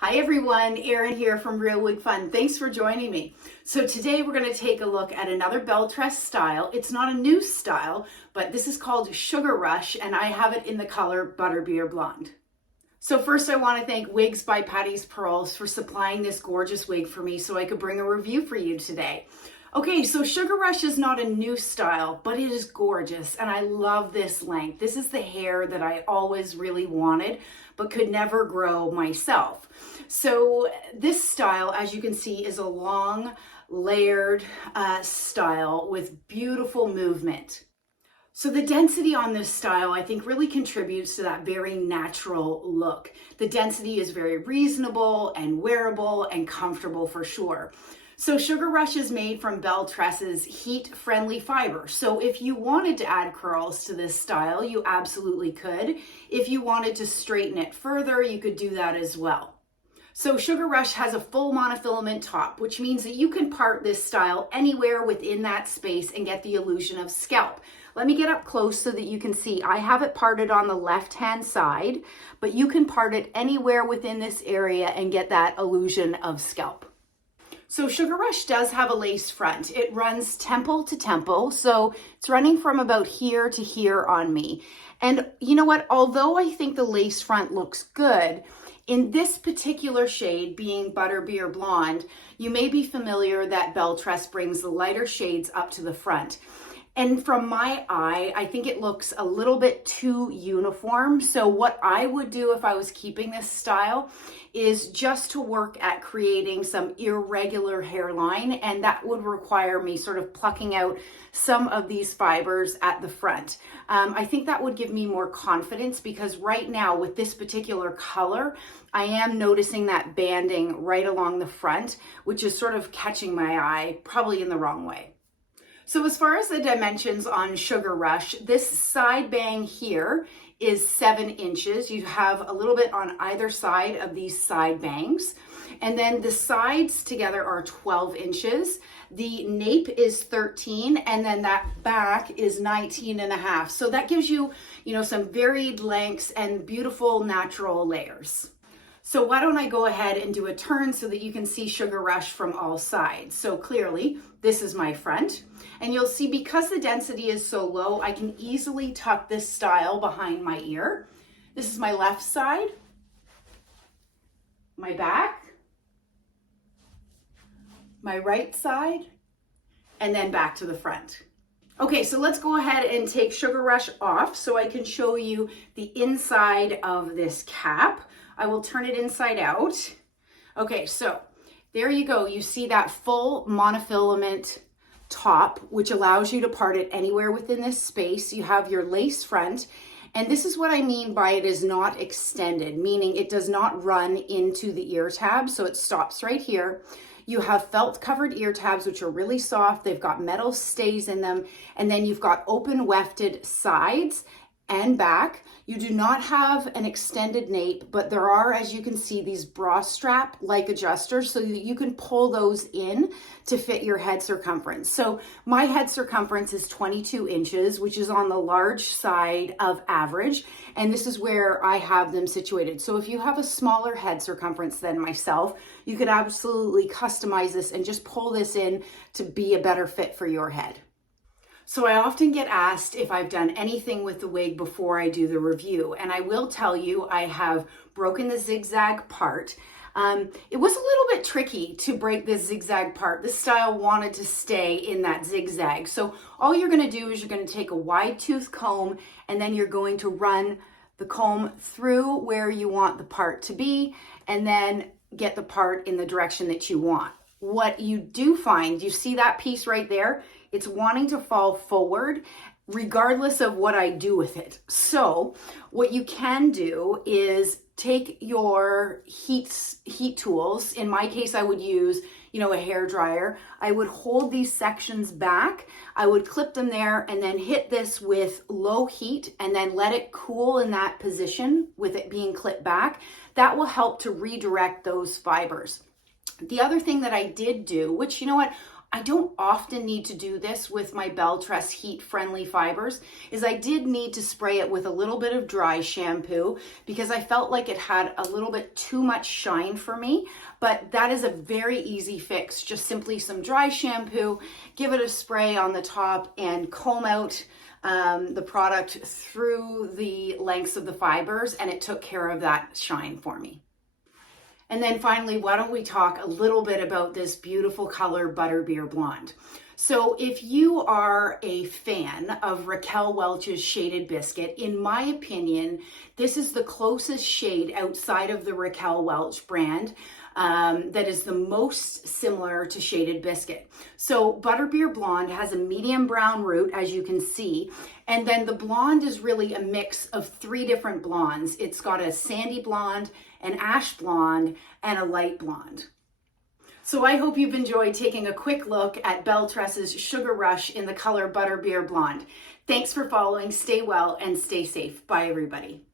Hi everyone, Erin here from Real Wig Fun. Thanks for joining me. So today we're going to take a look at another BelleTress style. It's not a new style, but this is called Sugar Rush and I have it in the color Butterbeer Blonde. So first I want to thank Wigs by Patti's Pearls for supplying this gorgeous wig for me so I could bring a review for you today. Okay, so Sugar Rush is not a new style, but it is gorgeous and I love this length. This is the hair that I always really wanted, but could never grow myself. So this style, as you can see, is a long, layered style with beautiful movement. So the density on this style, I think, really contributes to that very natural look. The density is very reasonable and wearable and comfortable for sure. So Sugar Rush is made from BelleTress's heat-friendly fiber. So if you wanted to add curls to this style, you absolutely could. If you wanted to straighten it further, you could do that as well. So Sugar Rush has a full monofilament top, which means that you can part this style anywhere within that space and get the illusion of scalp. Let me get up close so that you can see. I have it parted on the left-hand side, but you can part it anywhere within this area and get that illusion of scalp. So Sugar Rush does have a lace front. It runs temple to temple, so it's running from about here to here on me. And you know what? Although I think the lace front looks good, in this particular shade, being Butterbeer Blonde, you may be familiar that BelleTress brings the lighter shades up to the front. And from my eye, I think it looks a little bit too uniform. So what I would do if I was keeping this style is just to work at creating some irregular hairline, and that would require me sort of plucking out some of these fibers at the front. I think that would give me more confidence because right now with this particular color, I am noticing that banding right along the front, which is sort of catching my eye, probably in the wrong way. So as far as the dimensions on Sugar Rush, this side bang here is 7 inches. You have a little bit on either side of these side bangs. And then the sides together are 12 inches. The nape is 13, and then that back is 19 and a half. So that gives you, some varied lengths and beautiful natural layers. So why don't I go ahead and do a turn so that you can see Sugar Rush from all sides. So clearly, this is my front. And you'll see because the density is so low, I can easily tuck this style behind my ear. This is my left side, my back, my right side, and then back to the front. Okay, so let's go ahead and take Sugar Rush off so I can show you the inside of this cap. I will turn it inside out. Okay, so there you go. You see that full monofilament top, which allows you to part it anywhere within this space. You have your lace front, and this is what I mean by it is not extended, meaning it does not run into the ear tab, so it stops right here. You have felt covered ear tabs, which are really soft. They've got metal stays in them, and then you've got open wefted sides and back. You do not have an extended nape, but there are, as you can see, these bra strap like adjusters so that you can pull those in to fit your head circumference. So my head circumference is 22 inches, which is on the large side of average. And this is where I have them situated. So if you have a smaller head circumference than myself, you could absolutely customize this and just pull this in to be a better fit for your head. So I often get asked if I've done anything with the wig before I do the review, and I will tell you I have broken the zigzag part. It was a little bit tricky to break this zigzag part. This style wanted to stay in that zigzag. So all you're going to do is you're going to take a wide tooth comb and then you're going to run the comb through where you want the part to be and then get the part in the direction that you want. What you do find, you see that piece right there? It's wanting to fall forward regardless of what I do with it. So what you can do is take your heat tools. In my case, I would use, a hair dryer. I would hold these sections back. I would clip them there and then hit this with low heat and then let it cool in that position with it being clipped back. That will help to redirect those fibers. The other thing that I did do, which I don't often need to do this with my BelleTress heat-friendly fibers, is I did need to spray it with a little bit of dry shampoo because I felt like it had a little bit too much shine for me, but that is a very easy fix. Just simply some dry shampoo, give it a spray on the top and comb out the product through the lengths of the fibers, and it took care of that shine for me. And then finally, why don't we talk a little bit about this beautiful color, Butterbeer Blonde. So if you are a fan of Raquel Welch's Shaded Biscuit, in my opinion, this is the closest shade outside of the Raquel Welch brand that is the most similar to Shaded Biscuit. So Butterbeer Blonde has a medium brown root, as you can see, and then the blonde is really a mix of 3 different blondes. It's got a sandy blonde, an ash blonde, and a light blonde. So I hope you've enjoyed taking a quick look at BelleTress's Sugar Rush in the color Butterbeer Blonde. Thanks for following. Stay well and stay safe. Bye, everybody.